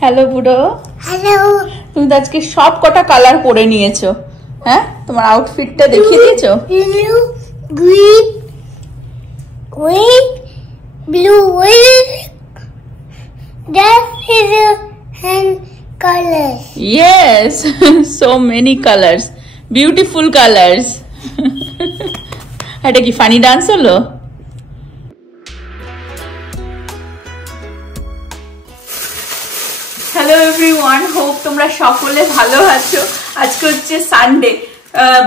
Hello বুড়ো। Hello. তুমি তো আজকে সব কটা কালার পরে নিয়েছো, হ্যাঁ? তোমার আউটফিটটা দেখিয়ে দিয়েছো? Blue, green, green, blue, that is a hand colors. Yes, so many colors, beautiful colors. এটা কি ফানি ডান্স হলো? হ্যালো এভরিওয়ান, হোপ তোমরা সকলে ভালো আছো। আজকে হচ্ছে সানডে,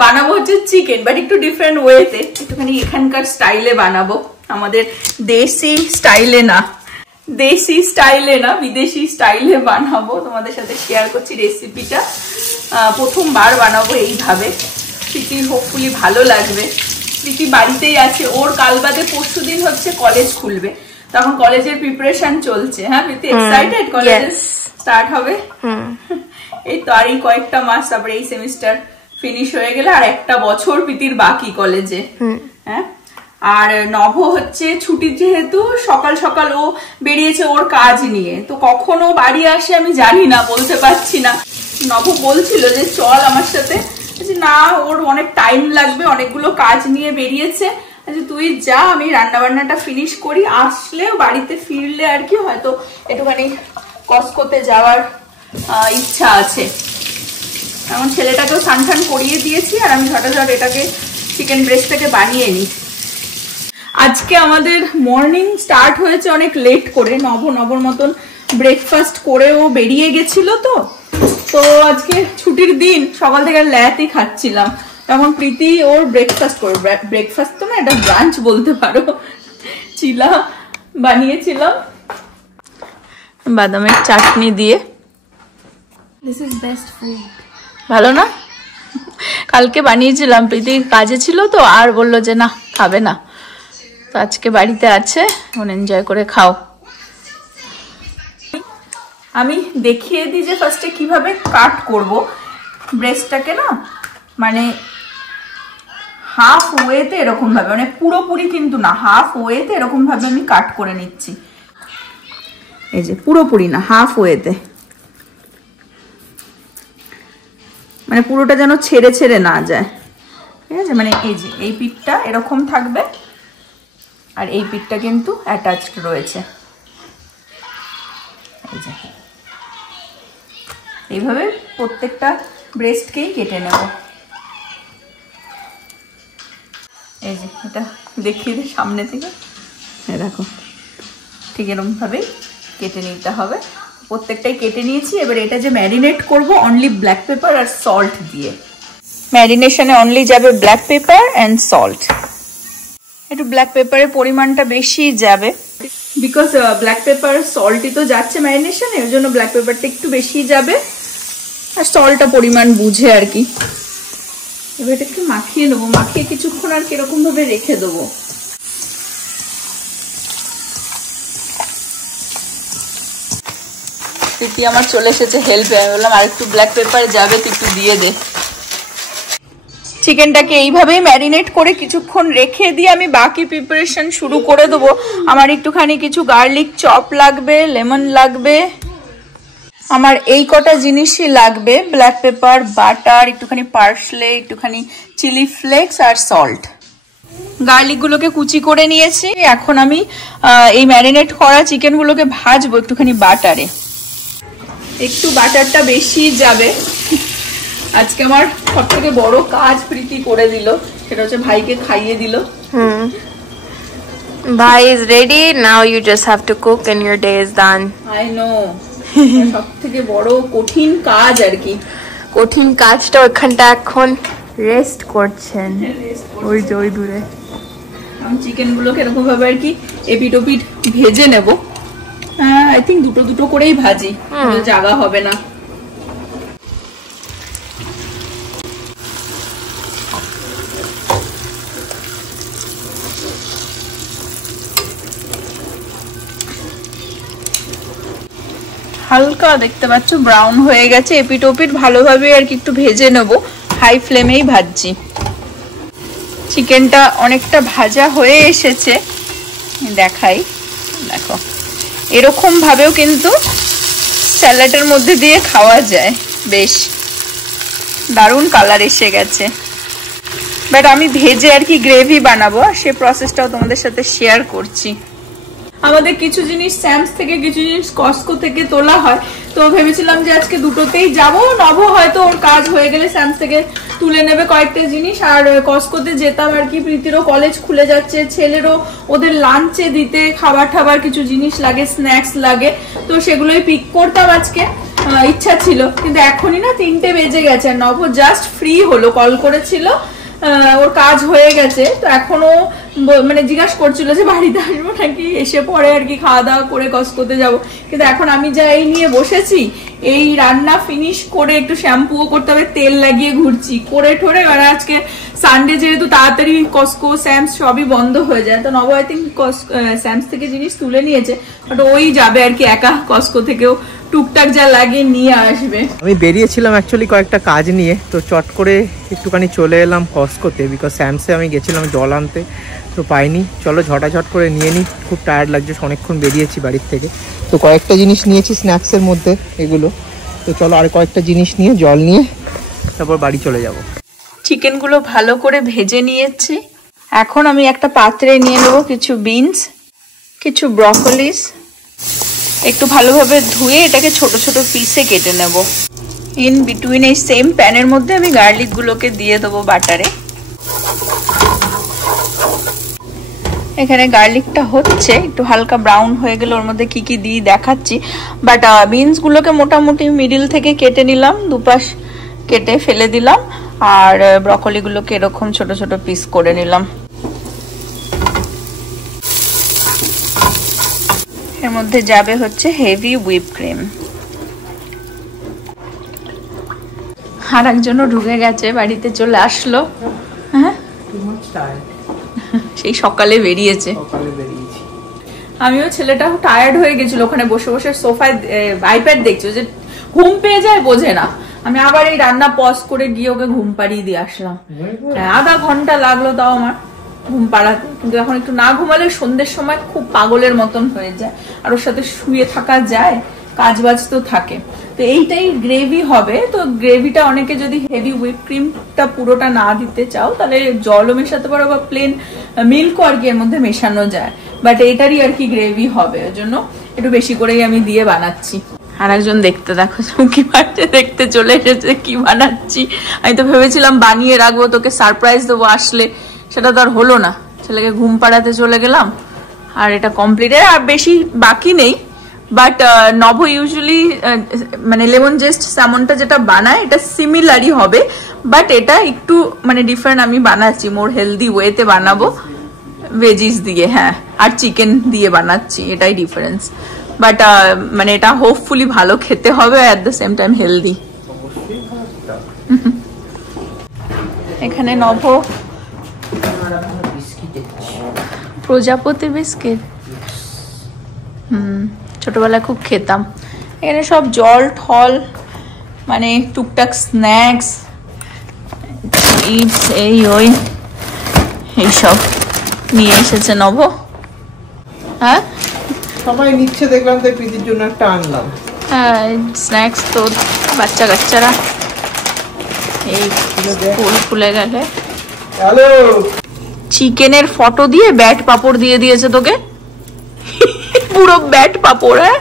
বানাবো হচ্ছে চিকেন, বাট একটু ডিফারেন্ট ওয়েতে, একটুখানি এখানকার স্টাইলে বানাবো, আমাদের দেশি স্টাইলে না, বিদেশি স্টাইলে বানাবো। তোমাদের সাথে শেয়ার করছি রেসিপিটা, প্রথমবার বানাবো এইভাবে। প্রীতির হোপফুলি ভালো লাগবে। প্রীতি বাড়িতেই আছে, ওর কাল বাদে পরশু দিন হচ্ছে কলেজ খুলবে, তখন কলেজের প্রিপারেশন চলছে। হ্যাঁ প্রীতি, এক্সাইটেড? কলেজ স্টার্ট হবে এই তো, আর এই কয়েকটা মাস, তারপরে এই সেমিস্টার ফিনিশ হয়ে গেলে আর একটা বছর প্রীতির বাকি কলেজে। হ্যাঁ, আর নভ হচ্ছে ছুটি, যেহেতু সকাল সকাল ও বেরিয়েছে ওর কাজ নিয়ে, তো কখনো বাড়ি আসে আমি জানি না, বলতে পারছি না। নভ বলছিল যে চল আমার সাথে, না ওর অনেক টাইম লাগবে, অনেকগুলো কাজ নিয়ে বেরিয়েছে, তুই যা, আমি রান্না বান্নাটা ফিনিশ করি, আসলে বাড়িতে ফিরলে আর কি হয়তো একটুখানি কসকোতে যাওয়ার ইচ্ছা আছে। এখন ছেলেটাকেও স্নান করিয়ে দিয়েছি, আর আমি ঝটাঝট এটাকে চিকেন ব্রেস্টটাকে বানিয়ে নিই। আজকে আমাদের মর্নিং স্টার্ট হয়েছে অনেক লেট করে, নভর মতন ব্রেকফাস্ট করে ও বেরিয়ে গেছিল, তো আজকে ছুটির দিন, সকাল থেকে ল্যাতই খাচ্ছিলাম। তখন প্রীতি ওর ব্রেকফাস্ট করে, ব্রেকফাস্ট তো না, এটা ব্রাঞ্চ বলতে পারো, চিলা বানিয়েছিলাম বাদামের চাটনি দিয়ে। This is best food. ভালো না? কালকে বানিয়েছিলাম, প্রীতি কাজে ছিল তো, আর বললো যে না খাবে না, তো আজকে বাড়িতে আছে, এখন এনজয় করে খাও। আমি দেখিয়ে দিই যে ফার্স্টে কিভাবে কাট করব ব্রেস্টটাকে, না মানে হাফ ওয়েতে এরকম ভাবে, মানে পুরোপুরি কিন্তু না, হাফ ওয়েতে এরকম ভাবে আমি কাট করে নিচ্ছি। এই যে পুরোপুরি না, হাফ ওয়েতে, মানে পুরোটা যেন ছেড়ে ছেড়ে না যায়, ঠিক আছে? মানে এই যে এই পিঠটা এরকম থাকবে, আর এই পিঠটা কিন্তু অ্যাটাচড রয়েছে। এই যে এইভাবে প্রত্যেকটা ব্রেস্টকেই কেটে নেব। এই যে এটা দেখিয়ে দিই সামনে থেকে, দেখো ঠিক এরকম ভাবেই কেটে নিতে হবে। প্রত্যেকটাই কেটে নিয়েছি। এবার এটা যে ম্যারিনেট করব অনলি ব্ল্যাক পেপার আর সল্ট দিয়ে, ম্যারিনেশনে অনলি যাবে ব্ল্যাক পেপার অ্যান্ড সল্ট। একটু ব্ল্যাক পেপারের পরিমাণটা বেশি যাবে, বিকজ ব্ল্যাক পেপার সল্টই তো যাচ্ছে ম্যারিনেশনে, এর জন্য ব্ল্যাক পেপারটা একটু বেশি যাবে, আর সল্টটা পরিমাণ বুঝে আর কি। এবার এটা একটু মাখিয়ে নেবো, মাখিয়ে কিছুক্ষণ আর কিরকম ভাবে রেখে দেবো। প্রীতি আমার চলে এসেছে হেল্পে, আমি বললাম আর একটু ব্ল্যাক পেপার যাবে, তুই একটু দিয়ে দে। চিকেনটাকে এইভাবেই ম্যারিনেট করে কিছুক্ষণ রেখে দিয়ে আমি বাকি প্রিপারেশন শুরু করে দেবো। আমার একটুখানি কিছু গার্লিক চপ লাগবে, লেমন লাগবে, আমার এই কটা জিনিসই লাগবে, ব্ল্যাক পেপার, বাটার, একটুখানি পার্সলে, একটুখানি চিলি ফ্লেক্স আর সল্ট। গার্লিক গুলোকে কুচি করে নিয়েছি। এখন আমি এই ম্যারিনেট করা চিকেন গুলোকে ভাজবো একটুখানি বাটারে। একটু বাটারটা বেশি যাবে। আজকে আমার সব থেকে বড় কাজ প্রীতি করে দিল, সেটা হচ্ছে ভাইকে খাইয়ে দিল। Bhai is ready, now you just have to cook and your day is done. I know. সব থেকে বড় কঠিন কাজ আর কি। কঠিন কাজটা ওখানটা এখন রেস্ট করছেন, ওই যে ওই দূরে। আমি চিকেন গুলোকে এরকম ভাবে আর কি এপিট ওপিট ভেজে নেব। আই থিঙ্ক দুটো দুটো করেই ভাজি, জায়গা হবে না। হালকা দেখতে পাচ্ছ ব্রাউন হয়ে গেছে, এপিট ওপিট ভালোভাবে আর কি একটু ভেজে নেব, হাই ফ্লেমেই ভাজছি। চিকেনটা অনেকটা ভাজা হয়ে এসেছে, দেখাই, দেখো এরকম ভাবেও কিন্তু স্যালাডের মধ্যে দিয়ে খাওয়া যায়। বেশ দারুণ কালার এসে গেছে। বাট আমি ভেজে আর কি গ্রেভি বানাবো, সে প্রসেসটাও তোমাদের সাথে শেয়ার করছি। আমাদের কিছু জিনিস স্যামস থেকে, কিছু জিনিস কস্কো থেকে তোলা হয়, তো ভেবেছিলাম যে আজকে দুটোতেই যাব। নব হয়তো ওর কাজ হয়ে গেলে স্যামস থেকে তুলে নেবে কয়েকটা জিনিস, আর কস্কোতে যেতাম আর কি। প্রীতিরও কলেজ খুলে যাচ্ছে, ছেলেরও ওদের লাঞ্চে দিতে খাবার টাবার কিছু জিনিস লাগে, স্ন্যাক্স লাগে, তো সেগুলোই পিক করতাম আজকে। ইচ্ছা ছিল, কিন্তু এখনই না 3টে বেজে গেছে। আর নব জাস্ট ফ্রি হলো, কল করেছিল, ওর কাজ হয়ে গেছে। তো এখনো মানে জিজ্ঞাসা করছিল যে বাড়িতে আসবো নাকি, এসে পরে আর কি খাওয়া দাওয়া করে কস্কোতে যাব। কিন্তু এখন আমি যা এই নিয়ে বসেছি, এই রান্না ফিনিশ করে একটু শ্যাম্পুও করতে হবে, তেল লাগিয়ে ঘুরছি করে ঠোরে। আর আজকে সানডে যেহেতু তাড়াতাড়ি কস্কো স্যামস সবই বন্ধ হয়ে যায়, তো নব আই থিঙ্ক স্যামস থেকে জিনিস তুলে নিয়েছে, বাট ওই যাবে আর কি একা কস্কো থেকেও টুকটাক যা লাগে নিয়ে আসবে। আমি বেরিয়েছিলাম অ্যাকচুয়ালি কয়েকটা কাজ নিয়ে, তো চট করে একটুখানি চলে এলাম কস্কোতে, বিকজ স্যামসে আমি গেছিলাম জল আনতে, তো পাইনি। চলো ঝটাঝট করে নিয়ে নিই, খুব টায়ার্ড লাগছে, অনেকক্ষণ বেরিয়েছি বাড়ির থেকে। তো কয়েকটা জিনিস নিয়েছি স্ন্যাক্সের মধ্যে এগুলো, তো চলো আর কয়েকটা জিনিস নিয়ে জল নিয়ে তারপর বাড়ি চলে যাব। চিকেনগুলো ভালো করে ভেজে নিয়েছি। এখন আমি একটা পাত্রে নিয়ে নেব কিছু বিনস, কিছু ব্রকলিস, একটু ভালোভাবে ধুয়ে এটাকে ছোট ছোট পিসে কেটে নেব। ইন বিটুইন এই সেম প্যানের মধ্যে আমি গার্লিক গুলোকে দিয়ে দেবো বাটারে। এখানে গার্লিকটা হচ্ছে, একটু হালকা ব্রাউন হয়ে গেলে ওর মধ্যে কি কি দিই দেখাচ্ছি। বাট বিনস গুলোকে মোটামুটি মিডিল থেকে কেটে নিলাম, দুপাশ কেটে ফেলে দিলাম, আর ব্রকলি গুলোকে এরকম ছোট ছোট পিস করে নিলাম। এর মধ্যে যাবে হচ্ছে হেভি হুইপ ক্রিম। আর একজনও ঢুকে গেছে, বাড়িতে চলে আসলো। হ্যাঁ সেই সকালে বেরিয়েছে। আমিও, ছেলেটা টায়ার্ড হয়ে গেছিল, ওখানে বসে বসে সোফায় আইপ্যাড দেখছো, যে ঘুম পেয়ে যায় বোঝে না। আমি আবার এই রান্না পজ করে গিয়ে ওকে ঘুম পাড়িয়ে দিয়ে আসলাম। আধা ঘন্টা লাগলো তাও আমার ঘুম পাড়াতে, কিন্তু এখন একটু না ঘুমালে সন্ধ্যের সময় খুব পাগলের মতন হয়ে যায়, আর ওর সাথে শুয়ে থাকা যায়, কাজ বাজ তো থাকে। তো এইটাই গ্রেভি হবে। তো গ্রেভিটা অনেকে যদি হেভি হুইপ ক্রিমটা পুরোটা না দিতে চাও, তাহলে জলও মেশাতে পারো, বা প্লেন মিল্কও আর কি এর মধ্যে মেশানো যায়, বাট এইটারই আর কি গ্রেভি হবে, ওই জন্য একটু বেশি করেই আমি দিয়ে বানাচ্ছি। আর একজন দেখতে, দেখো কি বাড়তে দেখতে চলে এসেছে কি বানাচ্ছি। আমি তো ভেবেছিলাম বানিয়ে রাখবো, তোকে সারপ্রাইজ দেবো আসলে, সেটা তো আর হলো না। ছেলেকে ঘুম পাড়াতে চলে গেলাম, আর এটা কমপ্লিট। আর বেশি বাকি নেই, বাট নভ ইউজুয়ালি মানে লেমন জেস্ট স্যামনটা যেটা বানায় এটা সিমিলারই হবে, বাট এটা একটু মানে ডিফারেন্ট আমি বানাচ্ছি, মোর হেলদি ওয়েতে বানাবো, ভেজিস দিয়ে। হ্যাঁ, আর চিকেন দিয়ে বানাচ্ছি, এটাই ডিফারেন্স। বাট মানে এটা হোপফুলি ভালো খেতে হবে, at the same time healthy. এখানে নভ প্রজাপতি বিস্কিট, ছোটবেলায় খুব খেতাম। এখানে সব জল ঠল, মানে টুকটাক স্ন্যাক্স, চিপস, এই ওই এইসব নিয়ে এসেছে নভ। হ্যাঁ সবাই নিচ্ছে দেখলাম, তাই প্রীতির জন্য একটা আনলাম। হ্যাঁ, স্ন্যাক্স তো বাচ্চা কাচ্চারা এই স্কুল খুলে গেলে। হ্যালো, চিকেনের ফটো দিয়ে ব্যাট পাপড় দিয়ে দিয়েছে তোকে, পুরো ব্যাট পাপড়। হ্যাঁ,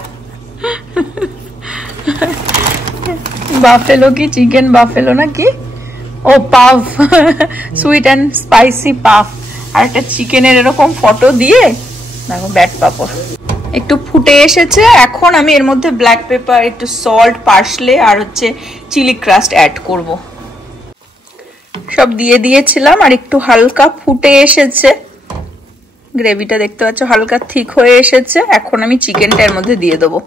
বাফেলো কি চিকেন বাফেলো নাকি? ও puff, sweet and spicy puff. আর একটা চিকেনের এরকম ফটো দিয়ে দেখো ব্যাট পাপড়। একটু ফুটে এসেছে, এখন আমি এর মধ্যে ব্ল্যাক পেপার, একটু সল্ট, পার্সলে আর হচ্ছে চিলি ক্রাস্ট অ্যাড করব। সব দিয়ে দিয়েছিলাম, আর একটু হালকা ফুটে এসেছে, গ্রেভিটা দেখতে পাচ্ছ হালকা থিক হয়ে এসেছে। এখন আমি চিকেনটা এর মধ্যে দিয়ে দেবো।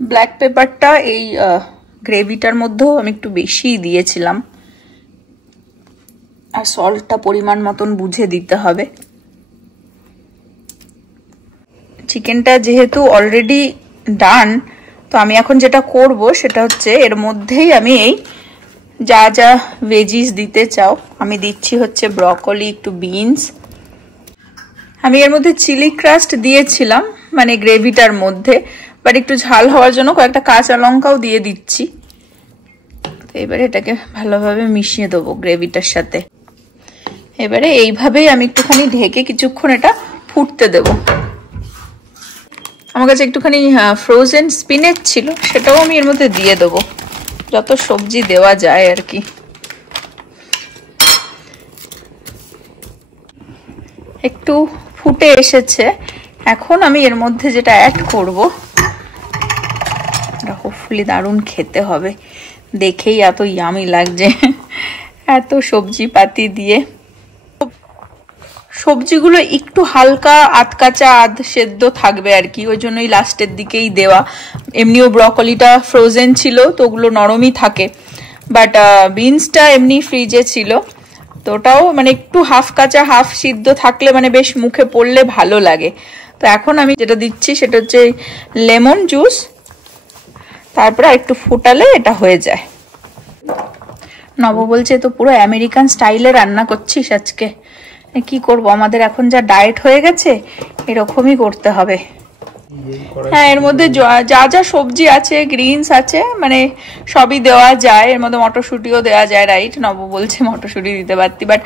ব্ল্যাক পেপারটা এই গ্রেভিটার মধ্যেও আমি একটু বেশি দিয়েছিলাম, আর সল্টটা পরিমাণ মতন বুঝে দিতে হবে। চিকেনটা যেহেতু অলরেডি ডান, তো আমি এখন যেটা করব সেটা হচ্ছে এর মধ্যেই আমি এই যা যা ভেজিস দিতে চাও আমি দিচ্ছি। হচ্ছে ব্রকলি, একটু বিনস, আমি এর মধ্যে চিলি ক্রাস্ট দিয়েছিলাম মানে গ্রেভিটার মধ্যে, বাট একটু ঝাল হওয়ার জন্য কয়েকটা কাঁচা লঙ্কাও দিয়ে দিচ্ছি। তো এবারে এটাকে ভালোভাবে মিশিয়ে দেবো গ্রেভিটার সাথে। এবারে এইভাবেই আমি একটুখানি ঢেকে কিছুক্ষণ এটা ফুটতে দেব। আমার কাছে একটুখানি ফ্রোজেন স্পিনেচ ছিল, সেটাও আমি এর মধ্যে দিয়ে দেবো, যত সবজি দেওয়া যায় আর কি। একটু ফুটে এসেছে, এখন আমি এর মধ্যে যেটা অ্যাড করব, হোপফুলি দারুণ খেতে হবে, দেখেই এত ইয়ামি লাগছে এত সবজি পাতি দিয়ে। সবজিগুলো একটু হালকা আধ কাঁচা আধ সেদ্ধ থাকবে আর কি, ওই জন্যই লাস্টের দিকেই দেওয়া। এমনিও ব্রকলিটা ফ্রোজেন ছিল তো ওগুলো নরমই থাকে, বাট বিনসটা এমনি ফ্রিজে ছিল, তো ওটাও মানে একটু হাফ কাঁচা হাফ সিদ্ধ থাকলে মানে বেশ মুখে পড়লে ভালো লাগে। তো এখন আমি যেটা দিচ্ছি সেটা হচ্ছে লেমন জুস, তারপরে একটু ফুটালে এটা হয়ে যায়। নব বলছে তো পুরো আমেরিকান স্টাইলে রান্না করছিস আজকে। কি করব, আমাদের এখন যা ডায়েট হয়ে গেছে এরকমই করতে হবে। হ্যাঁ, এর মধ্যে যা যা সবজি আছে, গ্রিনস আছে, মানে সবই দেওয়া যায়। এর মধ্যে মটরশুঁটিও দেওয়া যায়, রাইট? নব বলছে মটরশুঁটি দিতে পারতি, বাট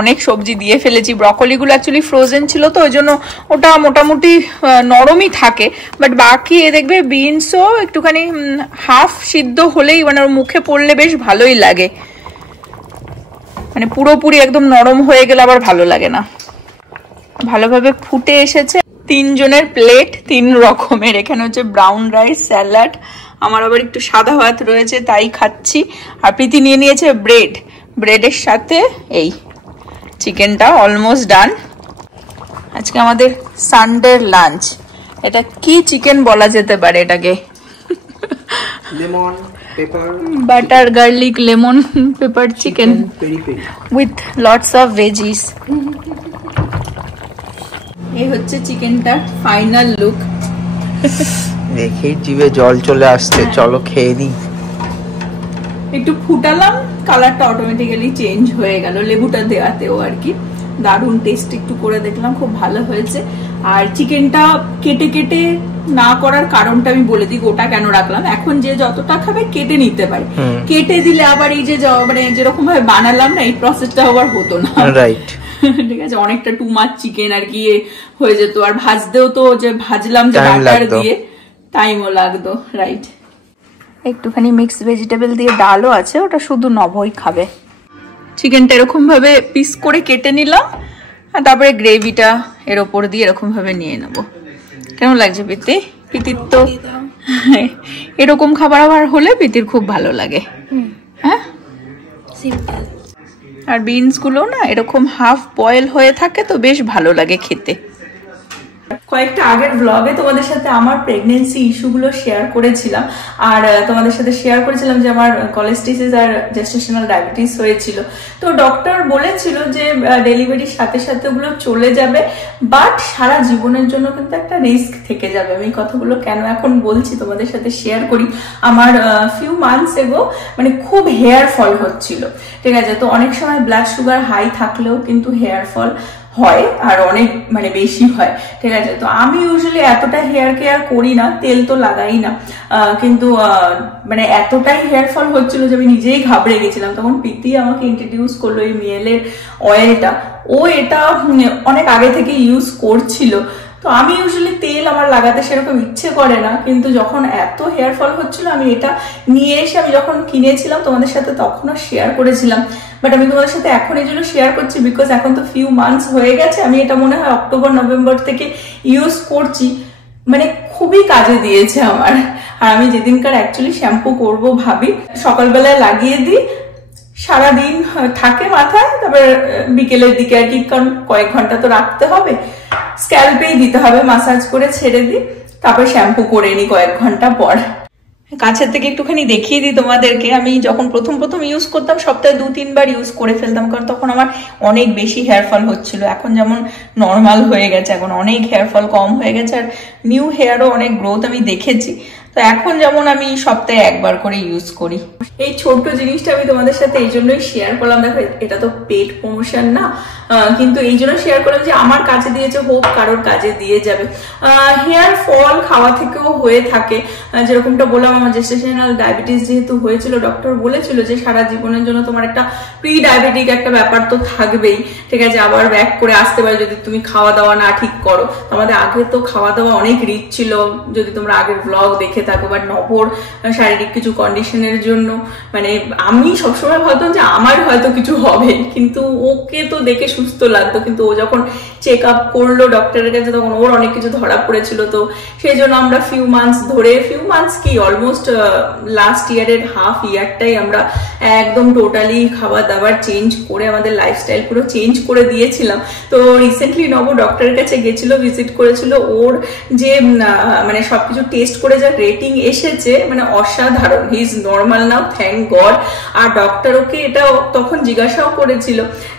অনেক সবজি দিয়ে ফেলেছি। ব্রকলিগুলো অ্যাকচুয়ালি ফ্রোজেন ছিল তো ওই জন্য ওটা মোটামুটি নরমই থাকে, বাট বাকি দেখবে বিনসও একটুখানি হাফ সিদ্ধ হলেই মানে ওর মুখে পড়লে বেশ ভালোই লাগে, মানে পুরোপুরি একদম নরম হয়ে গেলে আবার ভালো লাগে না। ভালোভাবে ফুটে এসেছে। 3 জনের প্লেট 3 রকমের। এখানে হচ্ছে ব্রাউন রাইস, স্যালাড, আমার আবার একটু সাদা ভাত রয়েছে তাই খাচ্ছি, আর প্রীতি নিয়ে নিয়েছে ব্রেড। ব্রেডের সাথে এই চিকেনটা অলমোস্ট ডান। আজকে আমাদের সানডের লাঞ্চ। এটা কি চিকেন বলা যেতে পারে এটাকে? Lemon paper butter garlic lemon pepper chicken with lots of veggies. এই হচ্ছে চিকেনটার ফাইনাল লুক। দেখেই জিভে জল চলে আসছে, চলো খেয়ে নিই। একটু ফুটালাম, কালারটা অটোমেটিক্যালি চেঞ্জ হয়ে গেল লেবুটা দেওয়াতেও আর কি। দারুণ টেস্ট, একটু করে দেখলাম, খুব ভালো হয়েছে। আর চিকেনটা কেটে কেটে না করার কারণটা আমি বলে দিই, গোটা কেন রাখলাম। এখন যে যতটা খাবে কেটে নিতে পারে, কেটে দিলে আবার এই যে মানে যেরকম ভাবে বানালাম না, এই প্রসেসটা আবার হতো না, রাইট? ঠিক আছে, অনেকটা টু মাছ চিকেন আর কি হয়ে যেত, আর ভাজতেও তো যে ভাজলাম যে বাটার দিয়ে টাইমও লাগতো, রাইট? একটুখানি মিক্স ভেজিটেবল দিয়ে ডালও আছে, ওটা শুধু নবই খাবে। চিকেনটা এরকম ভাবে পিস করে কেটে নিলাম, আর তারপরে গ্রেভিটা এর ওপর দিয়ে এরকম ভাবে নিয়ে নেব। কেমন লাগছে প্রীতি? প্রীতির তো এরকম খাবার আবার হলে প্রীতির খুব ভালো লাগে। হ্যাঁ, আর বিনস গুলো না এরকম হাফ বয়েল হয়ে থাকে তো বেশ ভালো লাগে খেতে। কয়েকটা আগের ব্লগে তোমাদের সাথে আমার প্রেগনেন্সি ইস্যুগুলো শেয়ার করেছিলাম, আর তোমাদের সাথে শেয়ার করেছিলাম যে আমার কোলেস্টিসিস আর জেস্টেশনাল ডায়াবেটিস হয়েছিল। তো ডক্টর বলেছিল যে ডেলিভারির সাথে সাথে ওগুলো চলে যাবে, বাট সারা জীবনের জন্য কিন্তু একটা রিস্ক থেকে যাবে। আমি কথাগুলো কেন এখন বলছি তোমাদের সাথে শেয়ার করি। আমার ফিউ মান্থস এগো মানে খুব হেয়ার ফল হচ্ছিল, ঠিক আছে? তো অনেক সময় ব্লাড সুগার হাই থাকলেও কিন্তু হেয়ার ফল হয়, আর অনেক মানে বেশি হয়, ঠিক আছে? তো আমি ইউজুয়ালি এতটা হেয়ার কেয়ার করি না, তেল তো লাগাই না, কিন্তু মানে এতটাই হেয়ার ফল হচ্ছিল যে আমি নিজেই ঘাবড়ে গেছিলাম। তখন প্রীতি আমাকে ইন্ট্রোডিউস করলো এই মিয়েলের অয়েলটা। ও এটা অনেক আগে থেকে ইউজ করছিল, তো আমি ইউজুয়ালি তেল আমার লাগাতে সেরকম ইচ্ছে করে না, কিন্তু যখন এত হেয়ার ফল হচ্ছিল আমি এটা নিয়ে এসে আমি যখন কিনেছিলাম তোমাদের সাথে তখনও শেয়ার করেছিলাম, বাট আমি তোমাদের সাথে এখন এই জন্য শেয়ার করছি বিকজ এখন তো ফিউ মান্থস হয়ে গেছে। আমি এটা মনে হয় অক্টোবর নভেম্বর থেকে ইউজ করছি, মানে খুবই কাজে দিয়েছে আমার। আর আমি যেদিনকার অ্যাকচুয়ালি শ্যাম্পু করব ভাবি, সকালবেলায় লাগিয়ে দিই, সারাদিন থাকে মাথায়, তারপর বিকেলের দিকে আর কি, কারণ কয়েক ঘন্টা তো রাখতে হবে, স্ক্যাল্পেই দিতে হবে, মাসাজ করে ছেড়ে দিই, তারপর শ্যাম্পু করে নিই কয়েক ঘন্টা পর। কাছের থেকে একটুখানি দেখিয়ে দিই তোমাদেরকে। আমি যখন প্রথম ইউজ করতাম সপ্তাহে 2-3 বার ইউজ করে ফেলতাম, কারণ তখন আমার অনেক বেশি হেয়ার ফল হচ্ছিল। এখন যেমন নর্মাল হয়ে গেছে, এখন অনেক হেয়ার ফল কম হয়ে গেছে, আর নিউ হেয়ারও অনেক গ্রোথ আমি দেখেছি। তো তো এখন যেমন আমি সপ্তাহে একবার করে ইউজ করি। এই ছোট্ট জিনিসটা আমি তোমাদের সাথে এই জন্যই শেয়ার করলাম। দেখো এটা তো পেড প্রমোশন না, কিন্তু এই জন্য শেয়ার করলাম যে আমার কাছে দিয়েছে, হোপ কারোর কাজে দিয়ে যাবে। হেয়ার ফল খাওয়া থেকেও হয়ে থাকে, যেরকমটা বললাম আমার জেস্টেশনাল ডায়াবেটিস যেহেতু হয়েছিল, ডক্টর বলেছিল যে সারা জীবনের জন্য তোমার একটা প্রি ডায়াবেটিক একটা ব্যাপার তো থাকবেই, ঠিক আছে, আবার ব্যাক করে আসতে পারে যদি তুমি খাওয়া দাওয়া না ঠিক করো। আমাদের আগে তো খাওয়া দাওয়া অনেক রিচ ছিল, যদি তোমরা আগের ব্লগ দেখে থাকো। বাট নবর শারীরিক কিছু কন্ডিশনের জন্য মানে আমি সবসময় ভাবতাম যে আমার হয়তো কিছু হবে, কিন্তু ওকে তো দেখে সুস্থ লাগতো, কিন্তু ও যখন চেক আপ করলো ডক্টরের কাছে তখন ওর অনেক কিছু ধরা পড়েছিল। তো সেই জন্য আমরা ফিউ মান্থস কি অলমোস্ট লাস্ট ইয়ারের হাফ ইয়ারটাই আমরা একদম টোটালি খাবার দাবার চেঞ্জ করে আমাদের লাইফস্টাইল পুরো চেঞ্জ করে দিয়েছিলাম। তো রিসেন্টলি নব ডক্টরের কাছে গেছিল, ভিজিট করেছিল। ওর যে মানে সবকিছু টেস্ট করে যা রেটিং এসেছে মানে অসাধারণ, he is normal now, thank god. আর ডক্টর ওকে এটা তখন জিজ্ঞাসাও করেছিল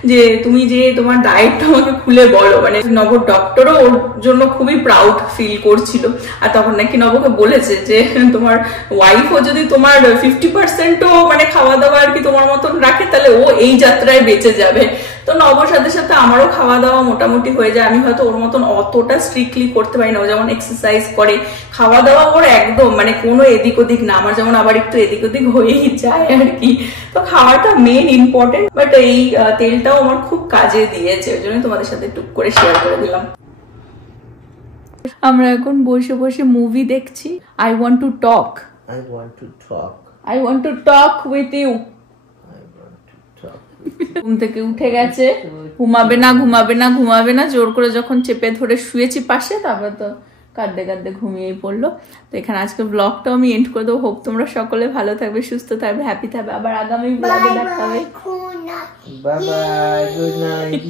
যে তুমি যে তোমার ডায়েটটা আমাকে খুলে বলো, মানে নব ডক্টরও ওর জন্য খুবই প্রাউড ফিল করছিল। আর তখন নাকি নবকে বলেছে যে তোমার ওয়াইফও যদি তোমার 50%ও মানে খাওয়া দাওয়া আর কি তোমার মতন রাখে তাহলে ও এই যাত্রায় বেঁচে যাবে। তো নবর সাথে সাথে আমারও খাওয়া দাওয়া মোটামুটি হয়ে যায়। আমি হয়তো ওর মতন অতটা স্ট্রিক্টলি করতে পারি না, ও যেমন এক্সারসাইজ করে, খাওয়া দাওয়া ওর একদম মানে কোনো এদিক ওদিক না, আমার যেমন আবার একটু এদিক ওদিক হয়েই যায় আর কি। তো খাওয়াটা মেন ইম্পর্টেন্ট, বাট এই তেলটাও আমার খুব কাজে দিয়েছে, ওই জন্য তোমাদের সাথে টুক করে শেয়ার করে দিলাম। আমরা এখন বসে বসে মুভি দেখছি। I want to talk with you. ঘুম থেকে উঠে গেছে, ঘুমাবে না জোর করে যখন চেপে ধরে শুয়েছি পাশে, তারপর তো কাঁদতে ঘুমিয়েই পড়লো। তো এখানে আজকে ব্লগটাও আমি এন্ড করে দেবো। হোপ তোমরা সকলে ভালো থাকবে, সুস্থ থাকবে, হ্যাপি থাকবে। আবার আগামী ব্লগে দেখা হবে। Bye bye, good night.